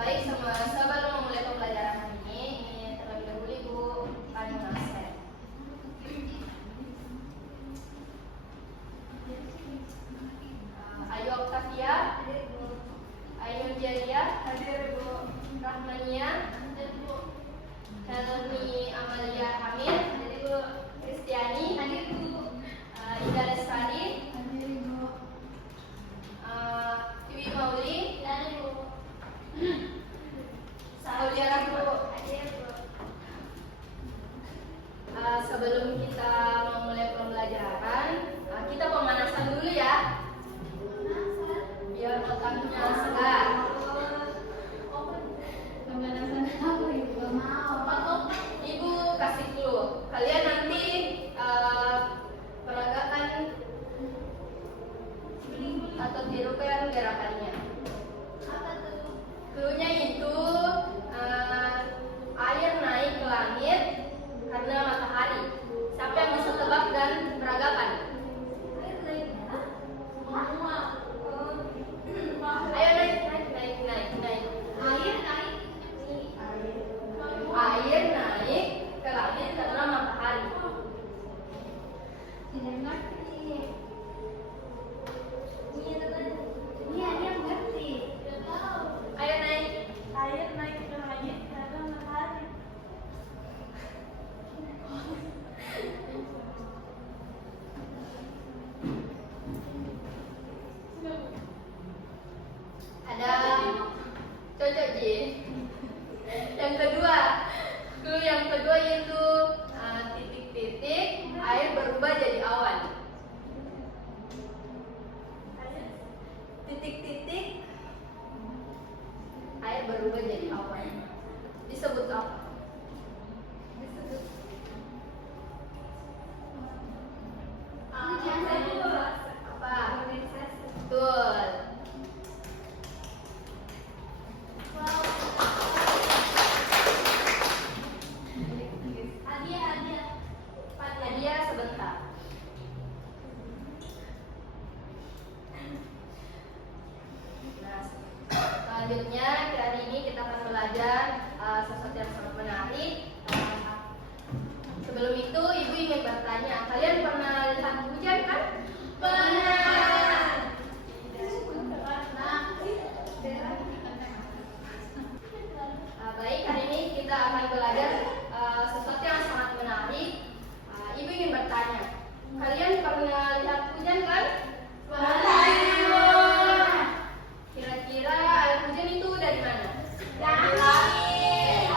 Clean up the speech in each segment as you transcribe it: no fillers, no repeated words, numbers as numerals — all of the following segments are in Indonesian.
Baik, sebelum memulai pembelajaran hari ini terlebih dahulu Ibu kami menasihati. Ayu Octavia, hadir Bu. Ayu Jalia, hadir Bu. Rahmania, hadir Bu. Helmi Amalia Hamid, hadir Bu. Kristiani, hadir Bu. Ida Lestari, hadir Bu. Tiwi Mauli, hadir Bu. Saulia Bu, hadir Bu. Sebelum kita memulai pembelajaran, kita pemanasan dulu ya. Biar otaknya segar. Pemanasan apa Ibu? Mau. Ibu kasih clue. Kalian nanti peragakan atau tirukan gerakannya. Apa tuh? Clue-nya itu air naik ke langit karena matahari. Siapa yang bisa tebak dan peragakan? Air naik semua. Ayo naik. Air naik ke langit karena matahari. Tidak ngerti. Iya dia ngerti. Ayo naik. Air naik ke langit karena matahari. Ada cocok Ji. Yang kedua, clue yang kedua itu titik-titik air berubah jadi awan. Titik-titik air berubah jadi awan. Disebut apa? Disebut apa? Betul. Hadiah sebentar. Nah, selanjutnya hari ini kita akan belajar sesuatu yang sangat menarik. Sebelum itu Ibu ingin bertanya, kalian pernah lihat hujan kan? Pernah. Baik, hari ini kita akan belajar sesuatu yang sangat menarik. Ibu ingin bertanya, kalian pernah lihat hujan kan? Pernah. Kira-kira air hujan itu dari mana? Dari langit.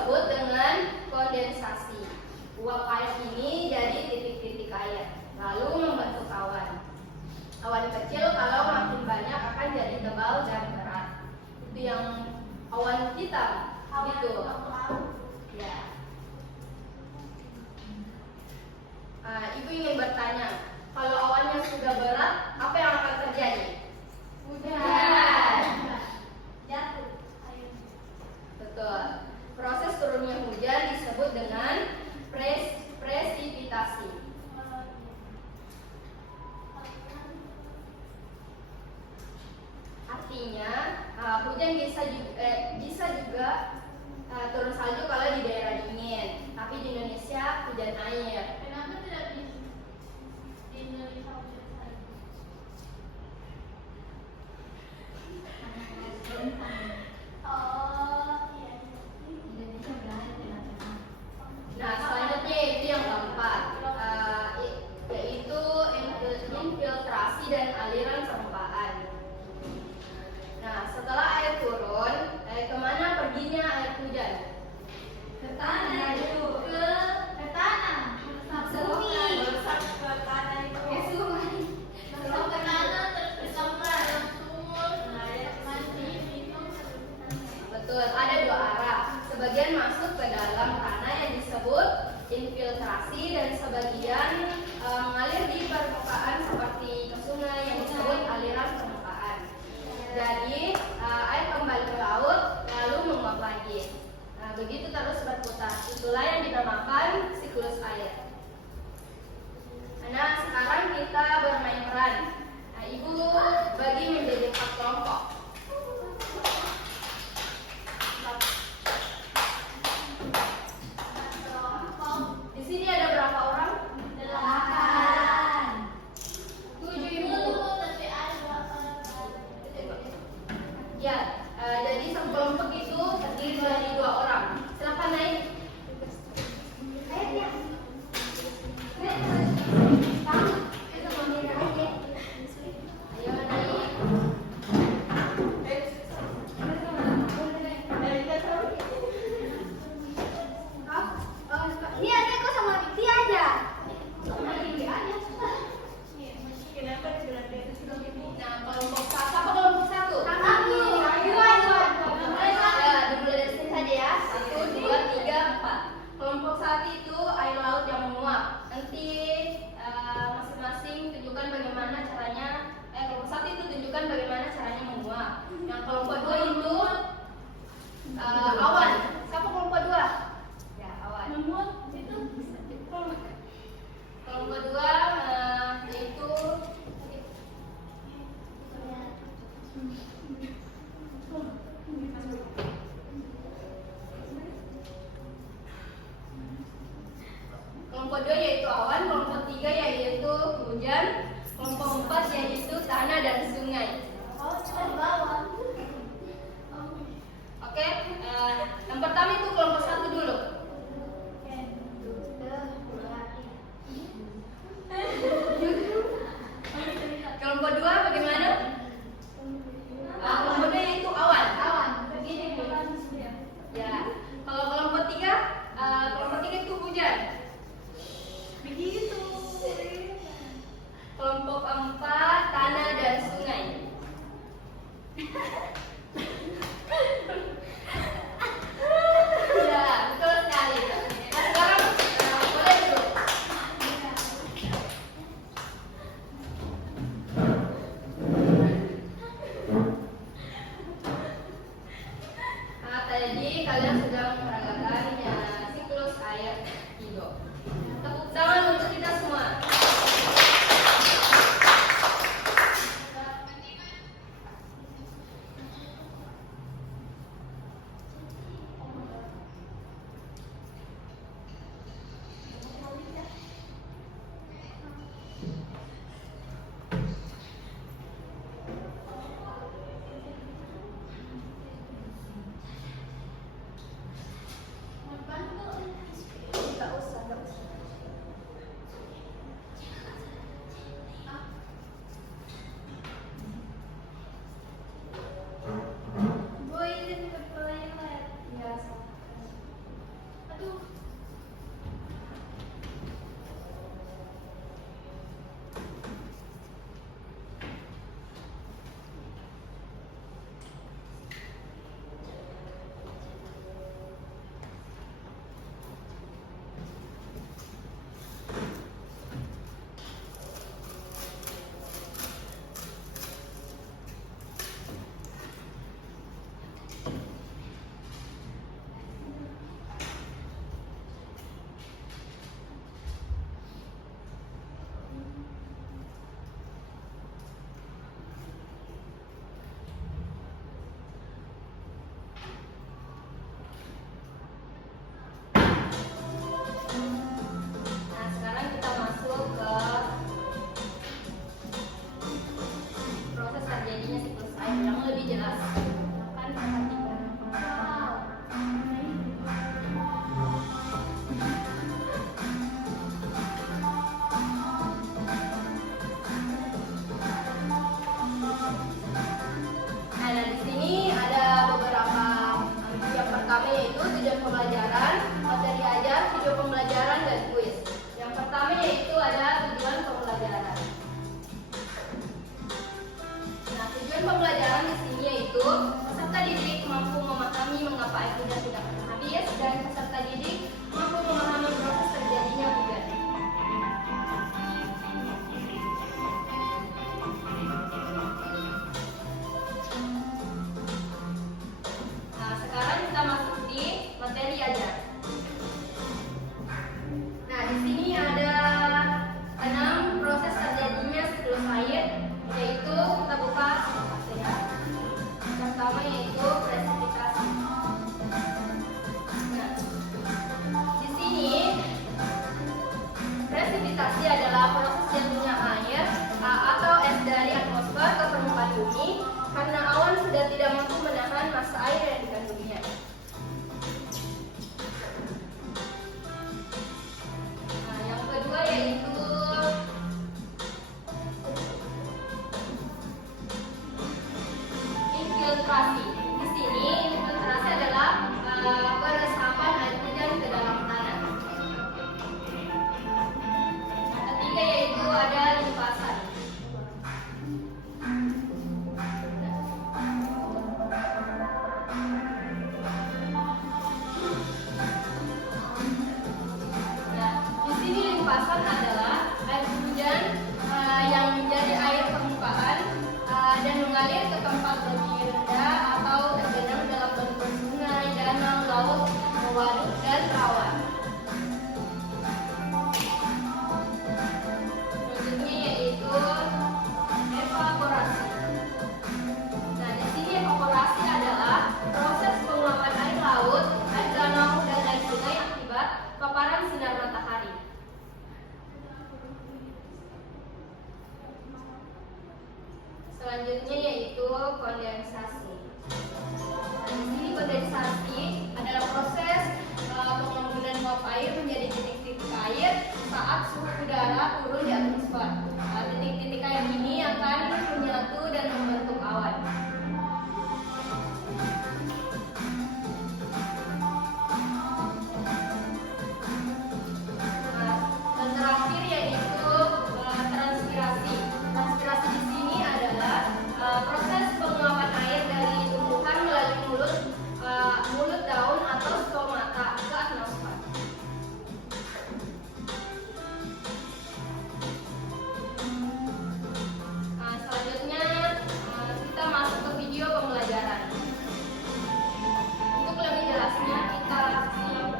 disebut dengan kondensasi. Uap air ini jadi titik-titik air, lalu membentuk awan. Awan kecil kalau makin banyak akan jadi tebal dan berat. Itu yang awan hitam, gitu. Ya. Ibu ingin bertanya, kalau awannya sudah berat, apa yang akan terjadi? Hujan. Jatuh. Betul. Proses turunnya hujan disebut dengan presipitasi. Artinya, hujan bisa juga turun salju kalau di daerah dingin, tapi di Indonesia hujan air. Kenapa tidak di Indonesia hujan salju? Nah, selanjutnya itu yang keempat, yaitu infiltrasi dan aliran permukaan. Nah, setelah air turun, kemana perginya air hujan? Ke tanah dulu. Ke tanah. Meresap ke tanah itu. Ke sungai. Meresap ke tanah terus ke sungai. Sumur. Betul, ada dua arah. Sebagian masuk ke dalam tanah yang disebut infiltrasi dan sebagian mengalir di permukaan seperti ke sungai yang disebut aliran permukaan. Jadi air kembali ke laut lalu menguap lagi. Nah, begitu terus berputar. Itulah yang dinamakan siklus air. Nah, sekarang kita bermain peran. Nah, Ibu bagi menjadi 4 kelompok. Di sini ada berapa orang? 8. 7 Ibu. Ya, jadi sekelompok itu terdiri dari 2 orang. Silakan naik. Ayo naik. Ini ada kok sama Riti aja. Sama Riti aja. Kenapa Nah, kelompok satu apa kelompok satu? Dimulai dari sini saja ya. 1, 2, 3, 4. Kelompok 1 itu air laut yang menguap. Nanti masing-masing tunjukkan bagaimana caranya. Kelompok 1 itu tunjukkan bagaimana caranya menguap. Yang kelompok 2 itu awan. Siapa kelompok 2? Ya, awan. Menguap itu kelompok 2 yaitu kelompok 2 yaitu awan, kelompok 3 yaitu hujan, kelompok 4 yaitu tanah dan sungai. Oke, yang pertama itu kelompok 1 dulu. Kelompok 2 bagaimana? Kelompok 2 yaitu awan. Ya, kalau kelompok 3 itu hujan. Begitu. Kelompok 4 tanah dan sungai. Ya, betul sekali. Nah, sekarang boleh dulu. Nah, tadi kalian sudah memperagakan siklus air hidup. Tepuk tangan untuk kita semua. Sedimentasi adalah proses jatuhnya air atau es dari atmosfer ke permukaan bumi karena awan sudah tidak mampu menahan massa air yang dikandungnya. Nah, yang kedua yaitu infiltrasi. Di sini infiltrasi adalah peresapan air hujan ke dalam tanah. Yang ketiga yaitu ada limpasan. Nah, di sini limpasan adalah air hujan yang menjadi air permukaan dan mengalir ke tempat lebih rendah atau tergenang dalam bentuk sungai, danau, laut, waduk, dan rawa. Selanjutnya yaitu evaporasi. Nah, di sini evaporasi adalah proses penguapan air laut, air danau, dan air sungai akibat paparan sinar matahari. Selanjutnya yaitu kondensasi. Nah, di sini kondensasi adalah proses pengambilan uap air menjadi titik-titik air saat suhu udara turun di atmosfer. Titik-titik air ini akan menyatu dan membentuk awan. Nah, dan terakhir yaitu transpirasi. Transpirasi di sini adalah proses penguapan air dari tumbuhan melalui mulut daun atau stomata ke atmosfer. Nah, selanjutnya kita masuk ke video pembelajaran. Untuk lebih jelasnya kita simak.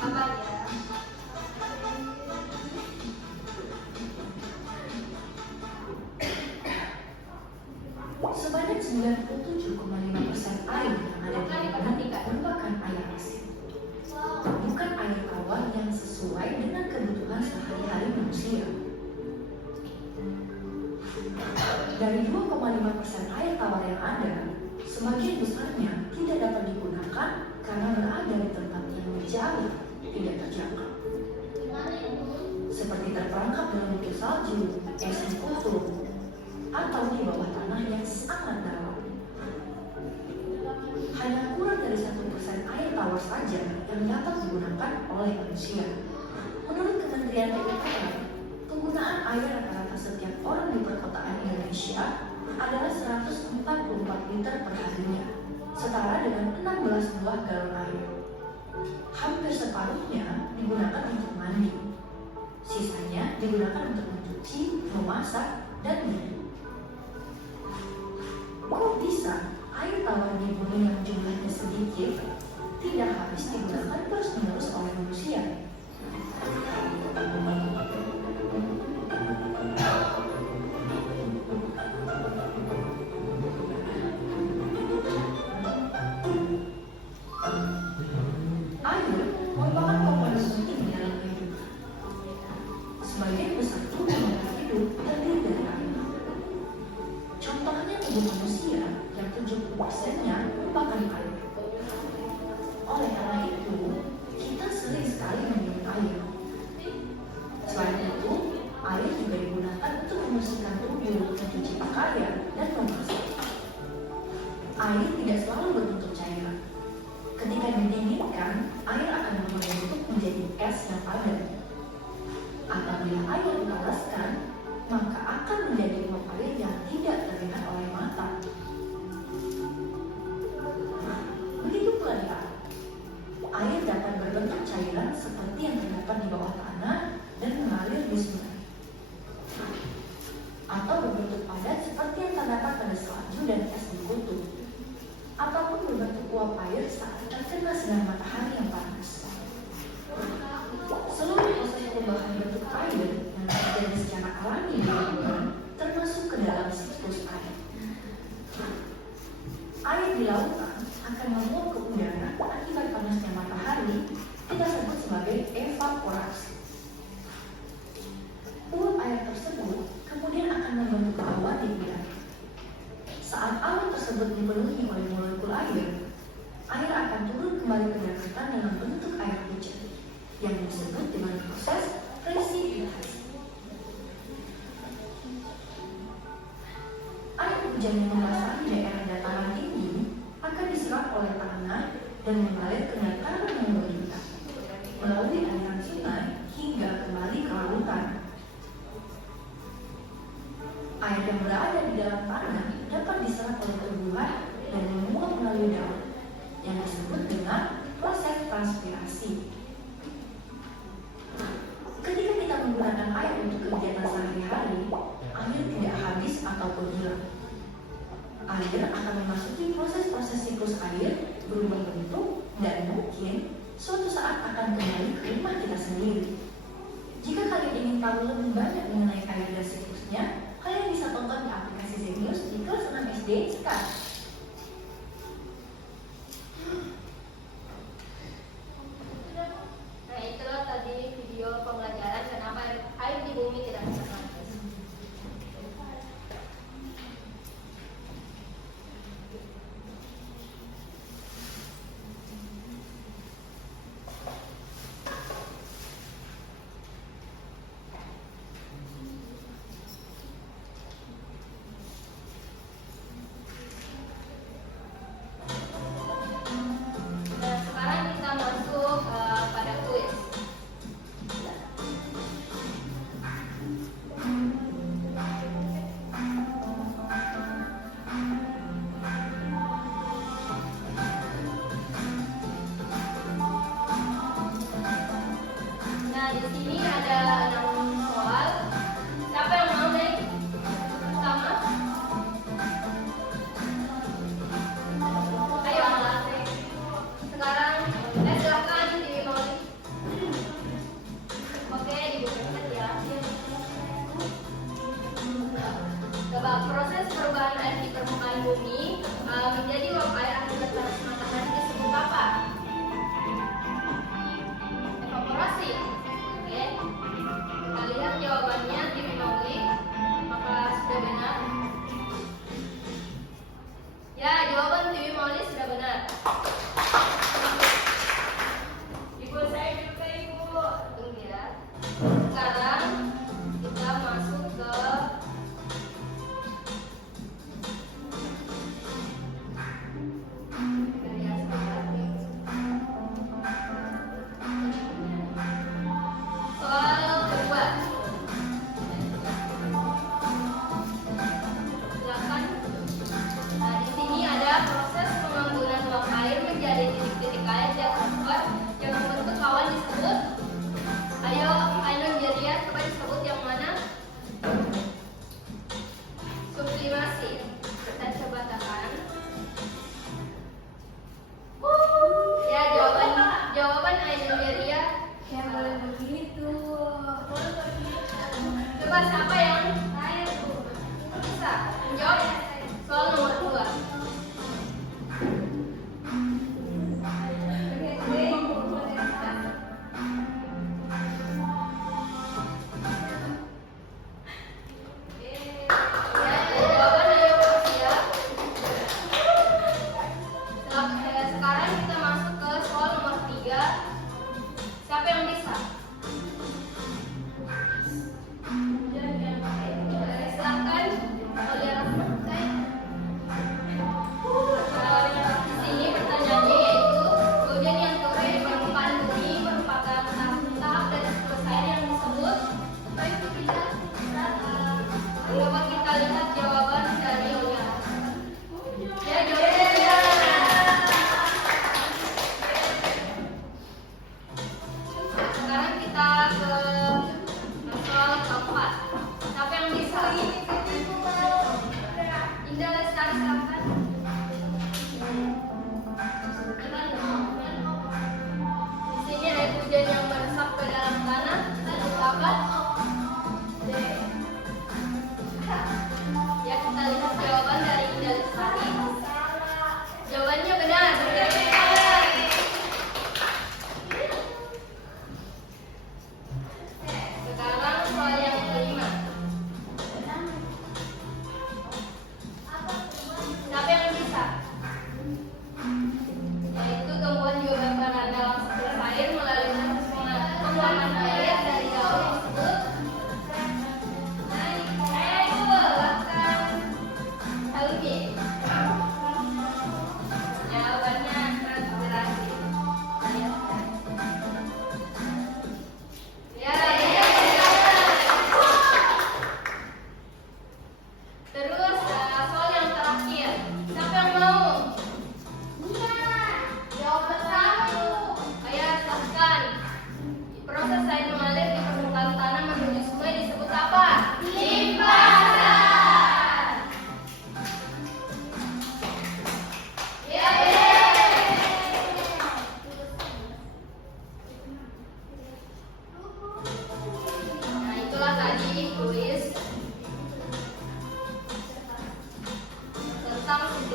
Apa ya? Sebanyak 97,5% air yang ada di bumi merupakan air asin. Bukan air tawar yang sesuai dengan kebutuhan sehari-hari manusia. Dari 2,5% air tawar yang ada, sebagian besarnya tidak dapat digunakan karena berada di tempat yang jauh tidak terjangkau. Seperti terperangkap dalam bukit salju, es yang kosong, atau di bawah tanah yang sangat dalam. Hanya kurang dari 1% air tawar saja yang dapat digunakan oleh manusia. Menurut Kementerian PUPR, penggunaan air rata-rata setiap orang di perkotaan Indonesia adalah 144 liter per harinya, setara dengan 16 buah galon air. Hampir separuhnya digunakan untuk mandi. Sisanya digunakan untuk mencuci, memasak, dan minum. Kok bisa air tawar di bumi yang jumlahnya sedikit tidak habis digunakan terus-menerus oleh manusia? Air merupakan komponen penting dalam kehidupan. Sebagian besar tubuh makhluk hidup terdiri dari air. Contohnya tubuh manusia yang 70%-nya merupakan air. Oleh karena itu, kita sering sekali minum air. Selain itu, air juga digunakan untuk membersihkan tubuh, mencuci pakaian, dan memasak. Air tidak selalu berbentuk cairan. Ketika didinginkan, air akan berbentuk menjadi es yang padat. Apabila air dipanaskan, maka akan menjadi uap air yang tidak terlihat oleh mata. Begitu pula di air. Air dapat berbentuk cairan seperti yang terdapat di bawah tanah dan mengalir di sungai. Atau berbentuk padat seperti yang terdapat pada salju dan es di kutub. Ataupun berbentuk uap air saat terkena sinar matahari yang panas. Seluruh proses perubahan bentuk air yang terjadi secara alami di lingkungan termasuk ke dalam siklus air. Air di lautan akan menguap ke udara akibat panasnya matahari, kita sebut sebagai evaporasi. Uap air tersebut kemudian akan membentuk awan di udara. Saat awan tersebut dipenuhi oleh molekul air, air akan turun kembali ke daratan dalam bentuk air hujan, yang disebut dengan proses presipitasi. Air hujan yang membasahi daerah dataran tinggi akan diserap oleh tanah dan mengalir ke dataran yang berikat, melalui aliran sungai hingga kembali ke lautan. Air yang berada di dalam tanah dapat diserap oleh tumbuhan dan menguap melalui daun, yang disebut dengan proses transpirasi. Ketika kita menggunakan air untuk kegiatan sehari-hari, air tidak habis ataupun hilang. Air akan memasuki proses-proses siklus air, berubah bentuk, dan mungkin suatu saat akan kembali ke rumah kita sendiri. Jika kalian ingin tahu lebih banyak mengenai air dan siklusnya, kalian bisa tonton di aplikasi Zenius di kelas 6 SD sekarang. Nah, itulah tadi video pembelajaran kenapa air di bumi tidak bisa habis.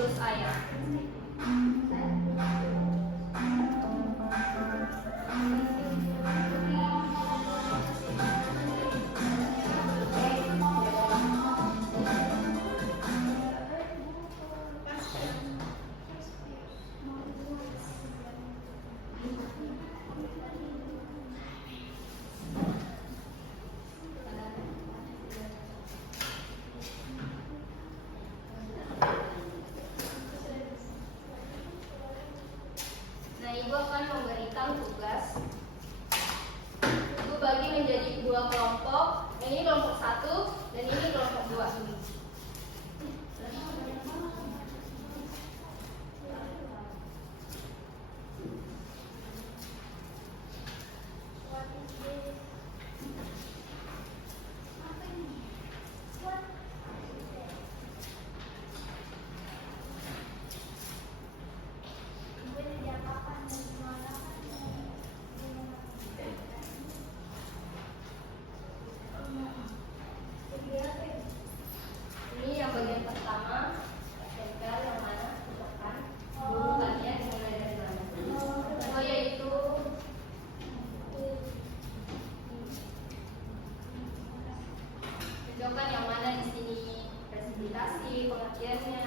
tulis ayat. Nah, ibu akan memberikan tugas. Ibu bagi menjadi dua kelompok. Ini kelompok 1 dan ini kelompok 2. Ini yang bagian pertama, tempel yang mana tunjukkan hubungannya dimulai dari mana. Oh, yaitu tunjukkan yang mana di sini presentasi pengertiannya.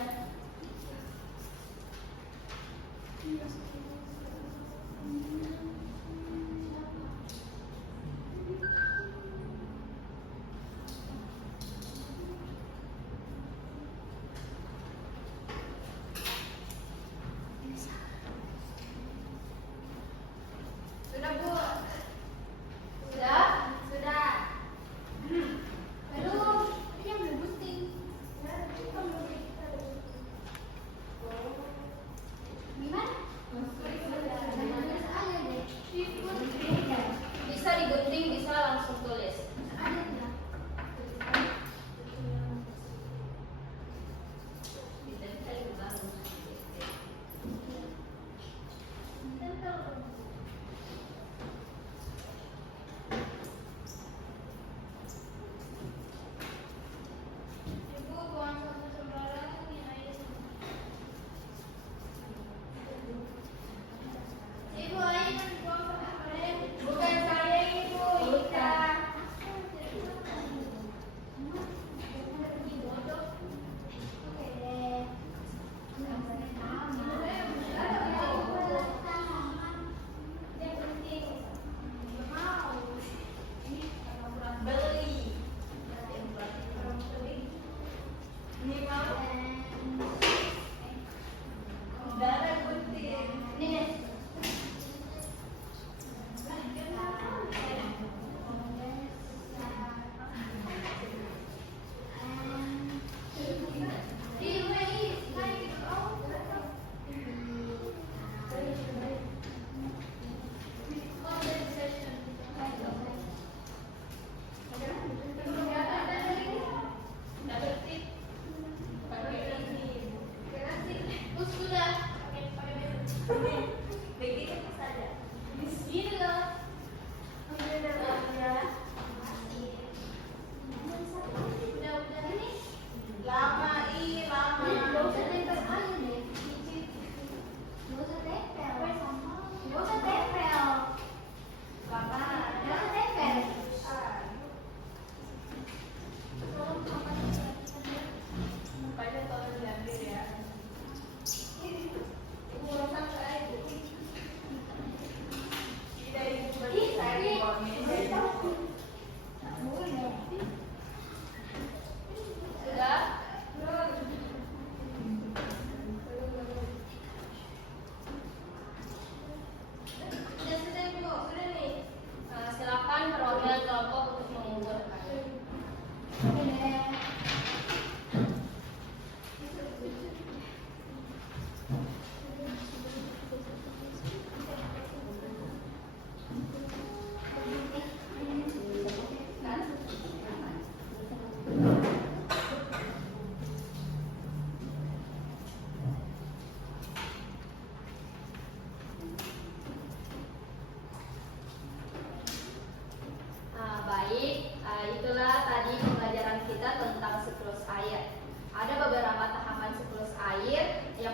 Sudah, Bu? Sudah? Sudah. Aduh, ini yang belum gunting. Gimana?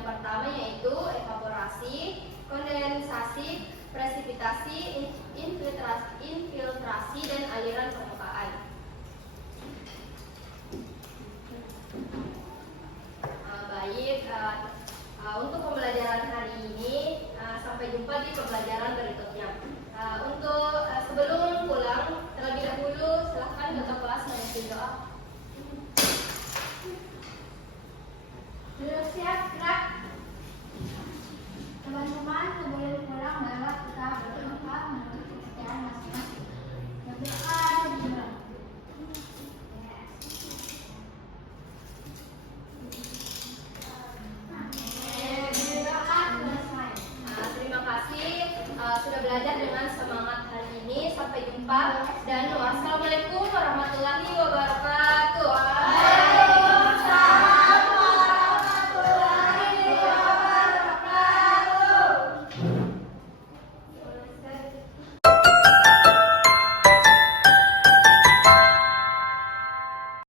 yang pertama yaitu evaporasi, kondensasi, presipitasi, infiltrasi, dan aliran permukaan. Baik, untuk pembelajaran hari ini, sampai jumpa di pembelajaran berikutnya. Untuk sebelum pulang, terlebih dahulu silahkan ketua kelas memimpin doa. Sudah siap, gerak. Teman-teman sebelum pulang marilah kita berdoa menurut kepercayaan masing-masing. Berdoa sejenak. Terima kasih sudah belajar dengan semangat hari ini. Sampai jumpa dan wassalamualaikum.